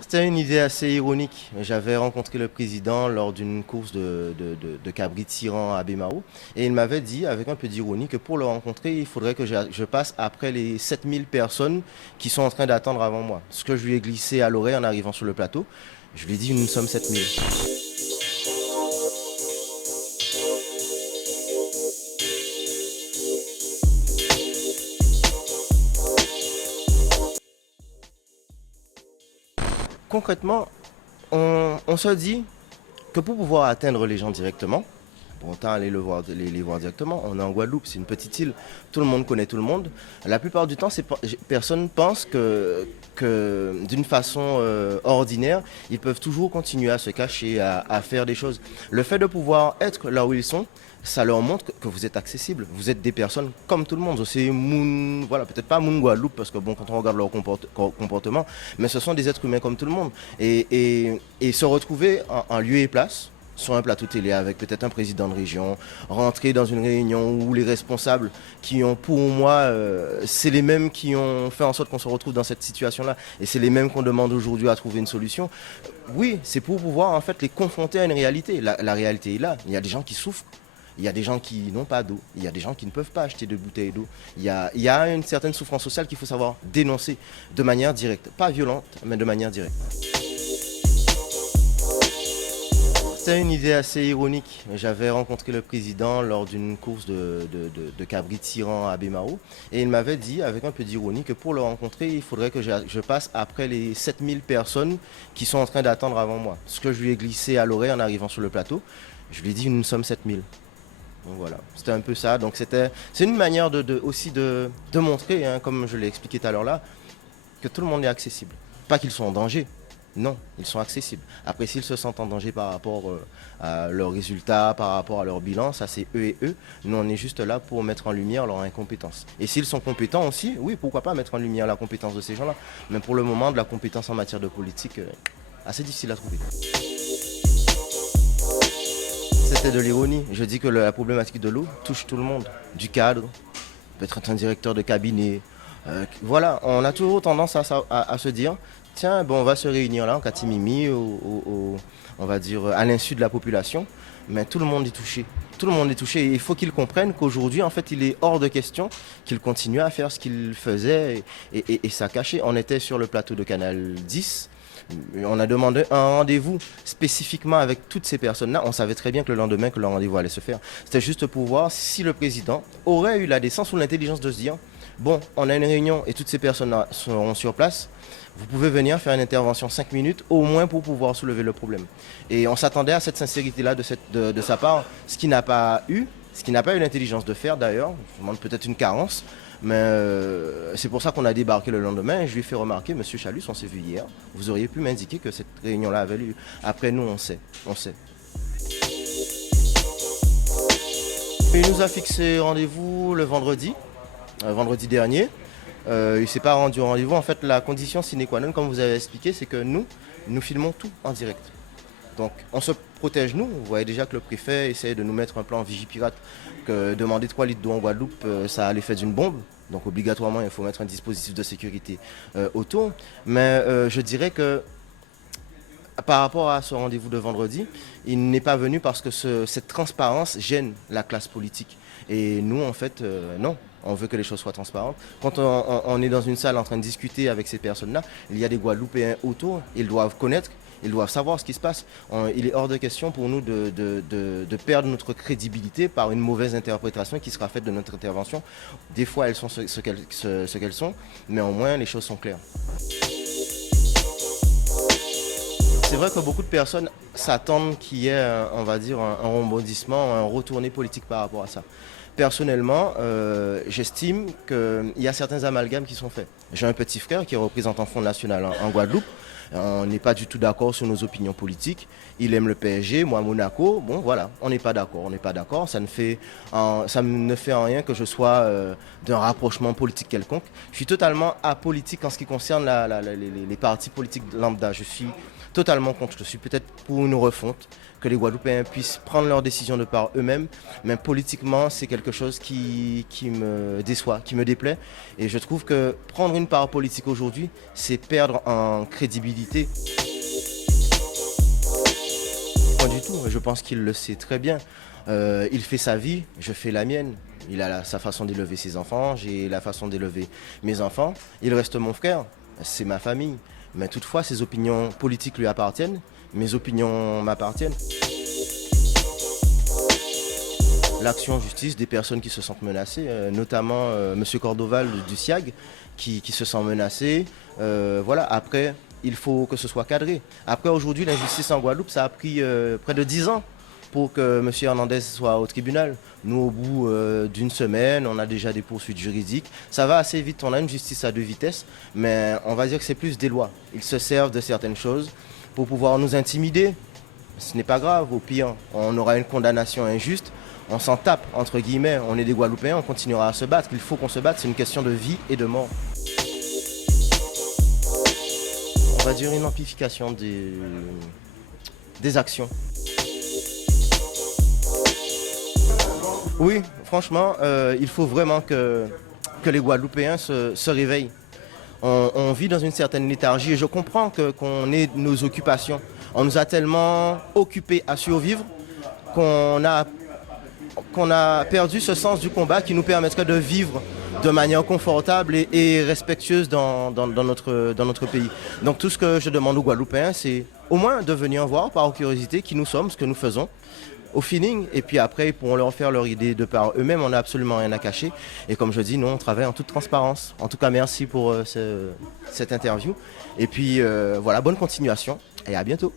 C'était une idée assez ironique. J'avais rencontré le président lors d'une course de cabri tirant à Bémao et il m'avait dit, avec un peu d'ironie, que pour le rencontrer, il faudrait que je passe après les 7000 personnes qui sont en train d'attendre avant moi. Ce que je lui ai glissé à l'oreille en arrivant sur le plateau, je lui ai dit, nous sommes 7000. Concrètement, on se dit que pour pouvoir atteindre les gens directement, pour autant aller les voir directement, on est en Guadeloupe, c'est une petite île, tout le monde connaît tout le monde. La plupart du temps, ces personnes pensent que d'une façon ordinaire, ils peuvent toujours continuer à se cacher, à faire des choses. Le fait de pouvoir être là où ils sont, ça leur montre que vous êtes accessible. Vous êtes des personnes comme tout le monde. C'est Moun, voilà, peut-être pas Moun Guadeloupe, parce que bon, quand on regarde leur comportement, mais ce sont des êtres humains comme tout le monde. Et se retrouver en lieu et place, sur un plateau télé avec peut-être un président de région, rentrer dans une réunion où les responsables qui ont, pour moi, c'est les mêmes qui ont fait en sorte qu'on se retrouve dans cette situation-là. Et c'est les mêmes qu'on demande aujourd'hui à trouver une solution. Oui, c'est pour pouvoir en fait les confronter à une réalité. La réalité est là. Il y a des gens qui souffrent. Il y a des gens qui n'ont pas d'eau. Il y a des gens qui ne peuvent pas acheter de bouteilles d'eau. Il y a une certaine souffrance sociale qu'il faut savoir dénoncer de manière directe. Pas violente, mais de manière directe. C'était une idée assez ironique. J'avais rencontré le président lors d'une course de cabri tirant à Bémao et il m'avait dit, avec un peu d'ironie, que pour le rencontrer, il faudrait que je passe après les 7000 personnes qui sont en train d'attendre avant moi. Ce que je lui ai glissé à l'oreille en arrivant sur le plateau, je lui ai dit, nous sommes 7000. Donc voilà, c'était un peu ça. Donc c'est une manière aussi de montrer, hein, comme je l'ai expliqué tout à l'heure là, que tout le monde est accessible. Pas qu'ils sont en danger, non, ils sont accessibles. Après, s'ils se sentent en danger par rapport à leurs résultats, par rapport à leur bilan, ça c'est eux et eux. Nous, on est juste là pour mettre en lumière leur incompétence. Et s'ils sont compétents aussi, oui, pourquoi pas mettre en lumière la compétence de ces gens-là. Mais pour le moment, de la compétence en matière de politique, assez difficile à trouver. C'était de l'ironie. Je dis que la problématique de l'eau touche tout le monde. Du cadre, peut-être un directeur de cabinet. Voilà, on a toujours tendance à se dire, tiens, bon, on va se réunir là en catimimi, on va dire à l'insu de la population, mais tout le monde est touché. Tout le monde est touché et il faut qu'ils comprennent qu'aujourd'hui, en fait, il est hors de question qu'ils continuent à faire ce qu'ils faisaient et ça cachait. On était sur le plateau de Canal 10. On a demandé un rendez-vous spécifiquement avec toutes ces personnes-là. On savait très bien que le lendemain, que le rendez-vous allait se faire. C'était juste pour voir si le président aurait eu la décence ou l'intelligence de se dire, bon, on a une réunion et toutes ces personnes-là seront sur place. Vous pouvez venir faire une intervention 5 minutes, au moins pour pouvoir soulever le problème. Et on s'attendait à cette sincérité-là de sa part, ce qu'il n'a pas eu, ce qu'il n'a pas eu l'intelligence de faire d'ailleurs. Je demande peut-être une carence. Mais c'est pour ça qu'on a débarqué le lendemain et je lui ai fait remarquer, Monsieur Chalus, on s'est vu hier, vous auriez pu m'indiquer que cette réunion-là avait lieu. Après nous, on sait. Il nous a fixé rendez-vous le vendredi dernier. Il ne s'est pas rendu au rendez-vous. En fait, la condition sine qua non, comme vous avez expliqué, c'est que nous filmons tout en direct. Donc on se protège nous. Vous voyez déjà que le préfet essaie de nous mettre un plan Vigipirate, que demander 3 litres d'eau en Guadeloupe, ça a l'effet d'une bombe. Donc obligatoirement, il faut mettre un dispositif de sécurité autour. Mais je dirais que par rapport à ce rendez-vous de vendredi, il n'est pas venu parce que cette transparence gêne la classe politique. Et nous, en fait, non. On veut que les choses soient transparentes. Quand on est dans une salle en train de discuter avec ces personnes-là, il y a des Guadeloupéens autour, ils doivent connaître, ils doivent savoir ce qui se passe. Il est hors de question pour nous de perdre notre crédibilité par une mauvaise interprétation qui sera faite de notre intervention. Des fois, elles sont ce qu'elles sont, mais au moins, les choses sont claires. C'est vrai que beaucoup de personnes s'attendent qu'il y ait, on va dire, un rebondissement, un retourné politique par rapport à ça. Personnellement, j'estime qu'il y a certains amalgames qui sont faits. J'ai un petit frère qui est représentant Front National en Guadeloupe. On n'est pas du tout d'accord sur nos opinions politiques. Il aime le PSG, moi Monaco. Bon, voilà, on n'est pas d'accord. Ça ne fait en rien que je sois d'un rapprochement politique quelconque. Je suis totalement apolitique en ce qui concerne les partis politiques lambda. Je suis totalement contre. Je suis peut-être pour une refonte, que les Guadeloupéens puissent prendre leurs décisions de par eux-mêmes. Mais politiquement, c'est quelque chose qui me déçoit, qui me déplaît. Et je trouve que prendre une part politique aujourd'hui, c'est perdre en crédibilité. Pas du tout, je pense qu'il le sait très bien. Il fait sa vie, je fais la mienne. Il a sa façon d'élever ses enfants, j'ai la façon d'élever mes enfants. Il reste mon frère, c'est ma famille. Mais toutefois, ses opinions politiques lui appartiennent, mes opinions m'appartiennent. L'action en justice des personnes qui se sentent menacées, notamment M. Cordoval du SIAG qui se sent menacé. Voilà, après, il faut que ce soit cadré. Après, aujourd'hui, l'injustice en Guadeloupe, ça a pris près de 10 ans pour que M. Hernandez soit au tribunal. Nous, au bout d'une semaine, on a déjà des poursuites juridiques. Ça va assez vite, on a une justice à deux vitesses, mais on va dire que c'est plus des lois. Ils se servent de certaines choses pour pouvoir nous intimider. Ce n'est pas grave, au pire, on aura une condamnation injuste. On s'en tape, entre guillemets, on est des Guadeloupéens, on continuera à se battre. Il faut qu'on se batte, c'est une question de vie et de mort. On va dire une amplification des actions. Oui, franchement, il faut vraiment que les Guadeloupéens se réveillent. On vit dans une certaine léthargie et je comprends qu'on ait nos occupations. On nous a tellement occupés à survivre qu'on a perdu ce sens du combat qui nous permettrait de vivre de manière confortable et respectueuse dans notre pays. Donc tout ce que je demande aux Guadeloupéens, c'est au moins de venir voir par curiosité qui nous sommes, ce que nous faisons, au feeling, et puis après ils pourront leur faire leur idée de par eux-mêmes, on n'a absolument rien à cacher. Et comme je dis, nous on travaille en toute transparence. En tout cas, merci pour cette interview. Et puis voilà, bonne continuation et à bientôt.